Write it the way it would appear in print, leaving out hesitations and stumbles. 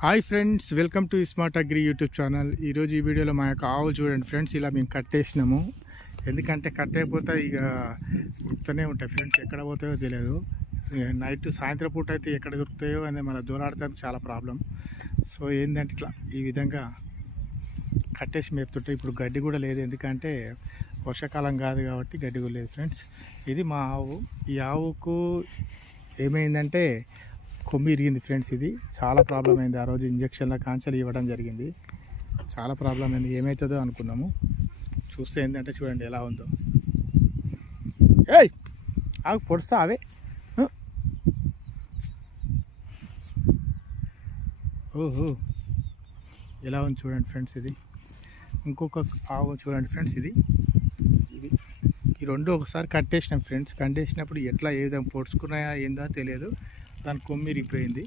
Hi friends, welcome to smart agri YouTube channel. ఈరోజు ఈ వీడియోలో మా యొక్క ఆవు చూడండి ఫ్రెండ్స్. ఇలా మేము కట్టేసినాము. ఎందుకంటే కట్టేపోతే ఇక గుర్తూనే ఉంటాయి ఫ్రెండ్స్, ఎక్కడ పోతాయో తెలియదు. నైట్ సాయంత్రం పూట అయితే ఎక్కడ దొరుకుతాయో అని మన దూరాడితే చాలా ప్రాబ్లం. సో ఏంటంటే ఇట్లా ఈ విధంగా కట్టేసి మేపుతుంటే ఇప్పుడు గడ్డి కూడా లేదు, ఎందుకంటే వర్షాకాలం కాదు కాబట్టి గడ్డి కూడా లేదు ఫ్రెండ్స్. ఇది మా ఆవు. ఈ ఆవుకు ఏమైందంటే కొమ్మి ఇరిగింది ఫ్రెండ్స్. ఇది చాలా ప్రాబ్లం అయింది. ఆ రోజు ఇంజక్షన్ల కాంచెలు ఇవ్వడం జరిగింది. చాలా ప్రాబ్లం అయింది. ఏమవుతుందో అనుకున్నాము. చూస్తే ఏంటంటే చూడండి ఎలా ఉందో. ఏయ్ ఆవు పొడుస్తా అవే. ఓహో ఎలా ఉంది చూడండి ఫ్రెండ్స్. ఇది ఇంకొక ఆవు చూడండి ఫ్రెండ్స్. ఇది ఈ రెండు ఒకసారి కట్టేసినాం ఫ్రెండ్స్. కట్టేసినప్పుడు ఎట్లా ఏ విధంగా పొడుచుకున్నాయా ఏందో తెలియదు. దాని కొమ్మి ఇరిగిపోయింది.